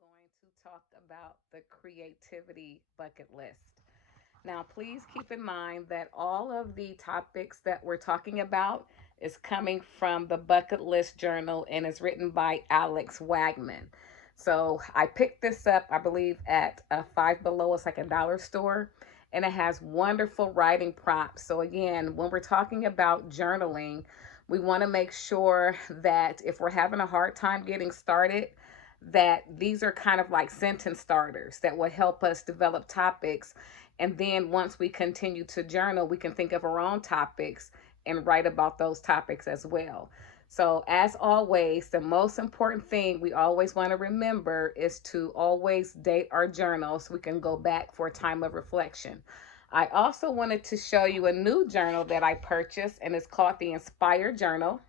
going to talk about the creativity bucket list. Now, please keep in mind that all of the topics that we're talking about is coming from the Bucket List Journal and is written by Alex Wagman. So I picked this up, I believe, at Five Below. It's like a dollar store, and it has wonderful writing prompts. So again, when we're talking about journaling, we want to make sure that if we're having a hard time getting started, that these are kind of like sentence starters that will help us develop topics. And then once we continue to journal, we can think of our own topics and write about those topics as well. So, as always, the most important thing we always want to remember is to always date our journal so we can go back for a time of reflection. I also wanted to show you a new journal that I purchased, and it's called the Inspire Journal.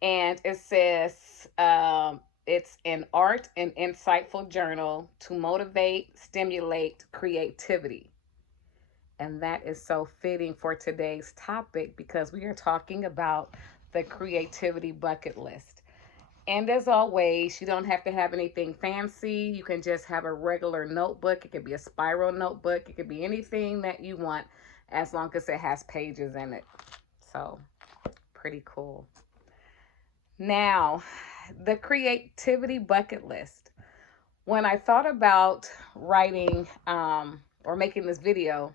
And it says it's an art and insightful journal to motivate, stimulate creativity. And that is so fitting for today's topic because we are talking about the creativity bucket list. And as always, you don't have to have anything fancy. You can just have a regular notebook. It could be a spiral notebook. It could be anything that you want as long as it has pages in it. So, pretty cool. Now, the creativity bucket list. When I thought about writing or making this video,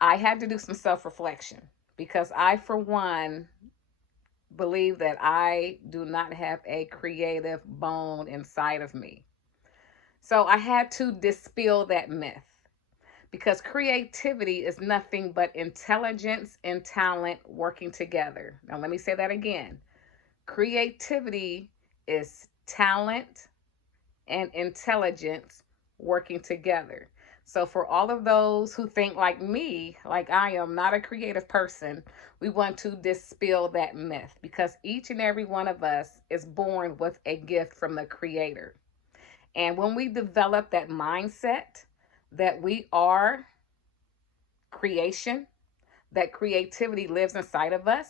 I had to do some self reflection because I, for one, believe that I do not have a creative bone inside of me. So I had to dispel that myth because creativity is nothing but intelligence and talent working together. Now, let me say that again. Creativity is talent and intelligence working together. So, for all of those who think like me, like I am not a creative person, we want to dispel that myth because each and every one of us is born with a gift from the Creator. And when we develop that mindset that we are creation, that creativity lives inside of us,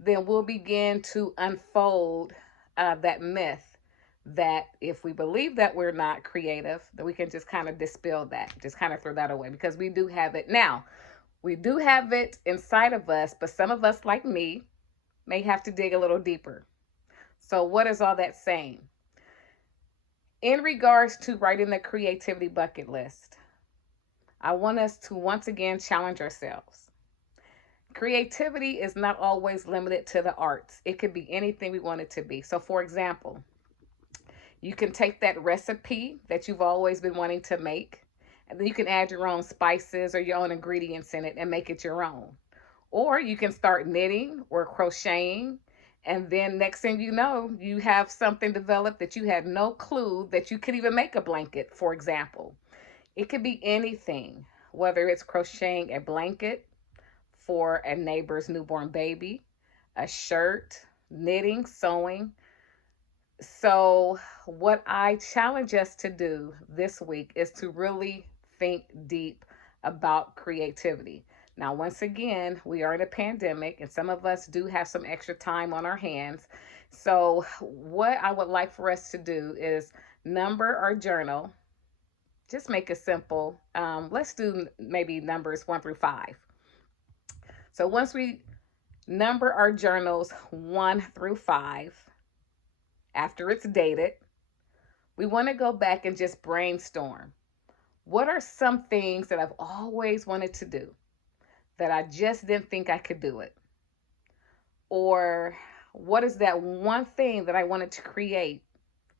then we'll begin to unfold that myth that if we believe that we're not creative, then we can just kind of dispel that, just kind of throw that away because we do have it. Now, we do have it inside of us, but some of us, like me, may have to dig a little deeper. So, what is all that saying? In regards to writing the creativity bucket list, I want us to once again challenge ourselves. Creativity is not always limited to the arts. It could be anything we want it to be. So, for example, you can take that recipe that you've always been wanting to make, and then you can add your own spices or your own ingredients in it and make it your own. Or you can start knitting or crocheting, and then next thing you know, you have something developed that you had no clue that you could even make a blanket, for example. It could be anything, whether it's crocheting a blanket for a neighbor's newborn baby, a shirt, knitting, sewing. So, what I challenge us to do this week is to really think deep about creativity. Now, once again, we are in a pandemic and some of us do have some extra time on our hands. So, what I would like for us to do is number our journal. Just make it simple. Let's do maybe numbers 1 through 5. So, once we number our journals 1 through 5, after it's dated, we want to go back and just brainstorm. What are some things that I've always wanted to do that I just didn't think I could do it? Or what is that one thing that I wanted to create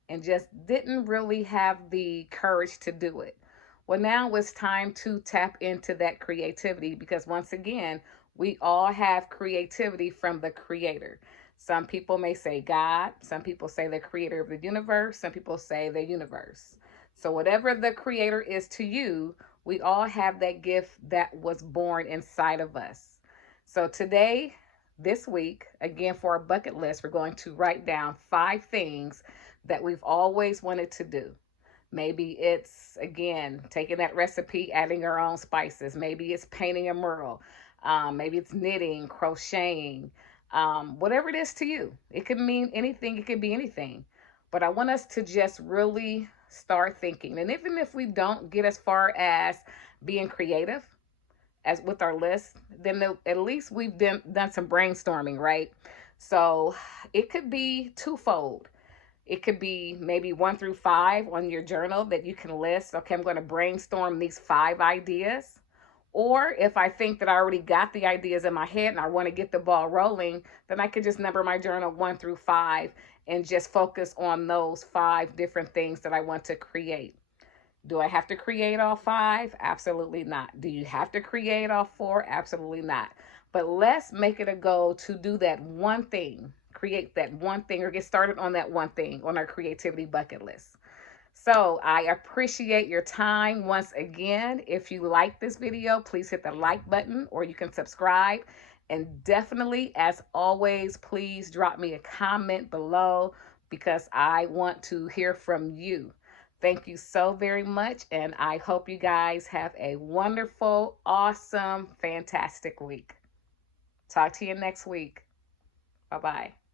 and just didn't really have the courage to do it? Well, now it's time to tap into that creativity because once again, we all have creativity from the Creator. Some people may say God, some people say the creator of the universe, some people say the universe. So, whatever the Creator is to you, we all have that gift that was born inside of us. So, today, this week, again, for our bucket list, we're going to write down 5 things that we've always wanted to do. Maybe it's, again, taking that recipe, adding our own spices. Maybe it's painting a mural. Maybe it's knitting, crocheting, whatever it is to you. It could mean anything. It could be anything. But I want us to just really start thinking. And even if we don't get as far as being creative as with our list, then at least we've done some brainstorming, right? So it could be twofold. It could be maybe 1 through 5 on your journal that you can list. Okay, I'm going to brainstorm these 5 ideas. Or if I think that I already got the ideas in my head and I want to get the ball rolling, then I could just number my journal 1 through 5 and just focus on those 5 different things that I want to create. Do I have to create all 5? Absolutely not. Do you have to create all 4? Absolutely not. But let's make it a goal to do that one thing, create that one thing, or get started on that one thing on our creativity bucket list. So I appreciate your time once again. If you like this video, please hit the like button or you can subscribe. And definitely, as always, please drop me a comment below because I want to hear from you. Thank you so very much. And I hope you guys have a wonderful, awesome, fantastic week. Talk to you next week. Bye-bye.